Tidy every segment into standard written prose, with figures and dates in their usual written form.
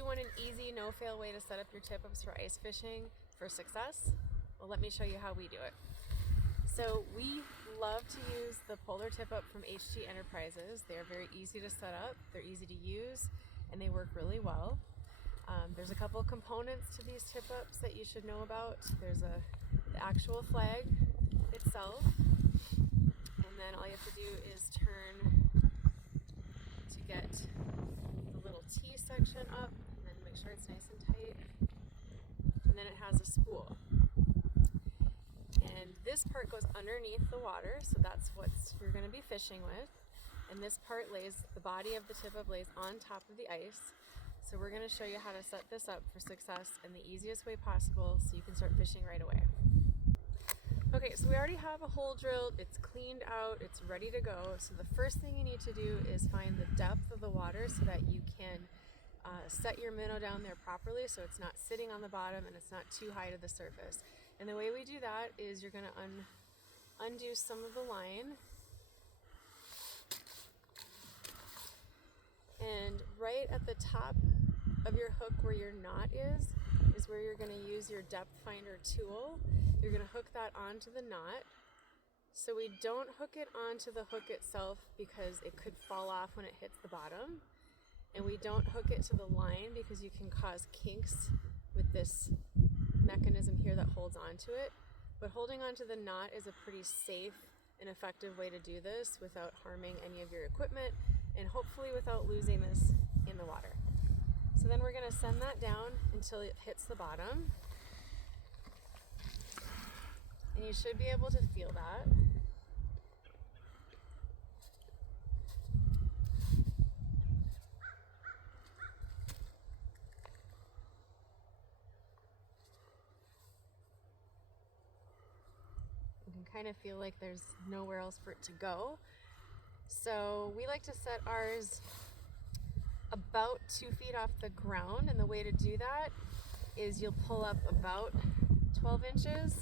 you want an easy, no-fail way to set up your tip-ups for ice fishing for success? Well, let me show you how we do it. So we love to use the Polar Tip-Up from HT Enterprises. They are very easy to set up, they're easy to use, and they work really well. There's a couple components to these tip-ups that you should know about. There's the actual flag itself, and then all you have to do is turn to get the little T section up, and then make sure it's nice and tight. And then it has a spool. And this part goes underneath the water, so that's what you're going to be fishing with. And this part lays, the body of the tip-up lays on top of the ice. So we're going to show you how to set this up for success in the easiest way possible so you can start fishing right away. Okay, so we already have a hole drilled, it's cleaned out, it's ready to go. So the first thing you need to do is find the depth of the water so that you can set your minnow down there properly so it's not sitting on the bottom and it's not too high to the surface. And the way we do that is you're going to undo some of the line. And right at the top of your hook where your knot is where you're going to use your depth finder tool. You're going to hook that onto the knot. So we don't hook it onto the hook itself because it could fall off when it hits the bottom. And we don't hook it to the line because you can cause kinks with this mechanism here that holds onto it. But holding onto the knot is a pretty safe and effective way to do this without harming any of your equipment and hopefully without losing this in the water. So then we're going to send that down until it hits the bottom. And you should be able to feel that. You can kind of feel like there's nowhere else for it to go. So we like to set ours about 2 feet off the ground, and the way to do that is you'll pull up about 12 inches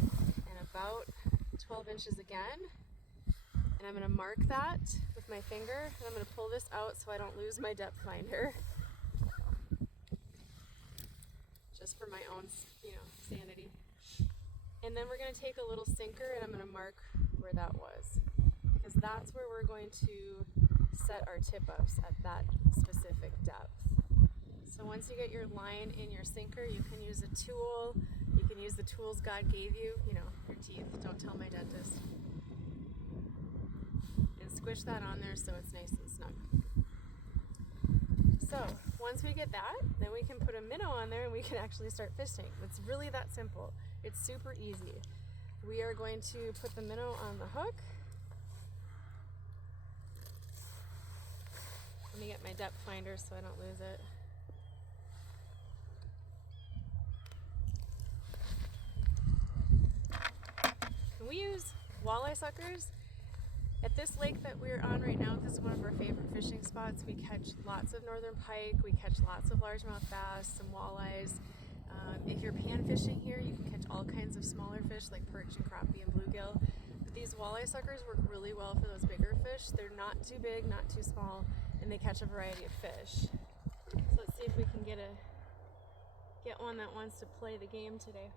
and about 12 inches again, and I'm going to mark that with my finger, and I'm going to pull this out so I don't lose my depth finder, just for my own, sanity. And then we're going to take a little sinker and I'm going to mark where that was, because that's where we're going to set our tip-ups, at that specific depth. So once you get your line in your sinker, you can use a tool, you can use the tools God gave you, your teeth, don't tell my dentist, and squish that on there so it's nice and snug. So once we get that, then we can put a minnow on there and we can actually start fishing. It's really that simple. It's super easy. We are going to put the minnow on the hook. Let me get my depth finder so I don't lose it. And we use walleye suckers. At this lake that we're on right now, this is one of our favorite fishing spots. We catch lots of northern pike, we catch lots of largemouth bass, some walleyes. If you're pan fishing here, you can catch all kinds of smaller fish like perch and crappie and bluegill. But these walleye suckers work really well for those bigger fish. They're not too big, not too small, and they catch a variety of fish. So let's see if we can get one that wants to play the game today.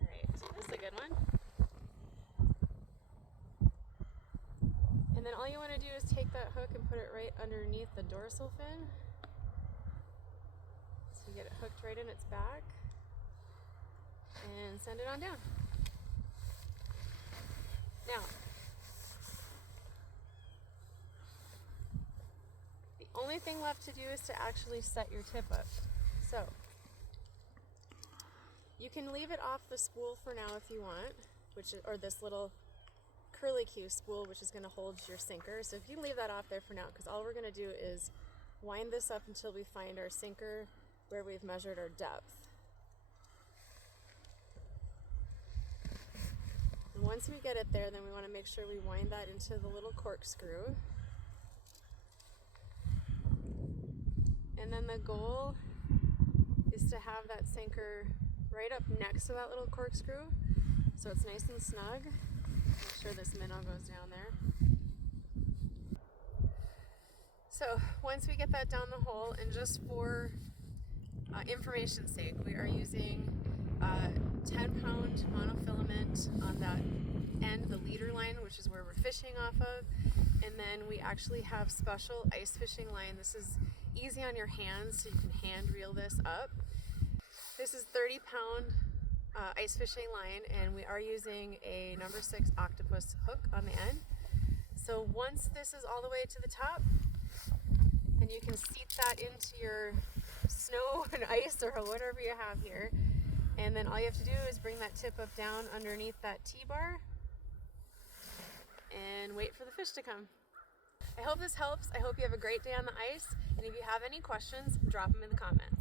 Alright, so this is a good one. And then all you want to do is take that hook and put it right underneath the dorsal fin. So you get it hooked right in its back. And send it on down. Now, the only thing left to do is to actually set your tip up. So, you can leave it off the spool for now if you want, or this little curlicue spool, which is going to hold your sinker. So if you can leave that off there for now, because all we're going to do is wind this up until we find our sinker where we've measured our depth. And once we get it there, then we want to make sure we wind that into the little corkscrew. And then the goal is to have that sinker right up next to that little corkscrew, so it's nice and snug. Make sure this minnow goes down there. So once we get that down the hole, and just for information's sake, we are using 10-pound monofilament on that end, the leader line, which is where we're fishing off of. And then we actually have special ice fishing line. This is easy on your hands, so you can hand reel this up. This is 30-pound ice fishing line, and we are using a number 6 octopus hook on the end. So once this is all the way to the top, and you can seat that into your snow and ice or whatever you have here, and then all you have to do is bring that tip up down underneath that T-bar and wait for the fish to come. I hope this helps. I hope you have a great day on the ice, and if you have any questions, drop them in the comments.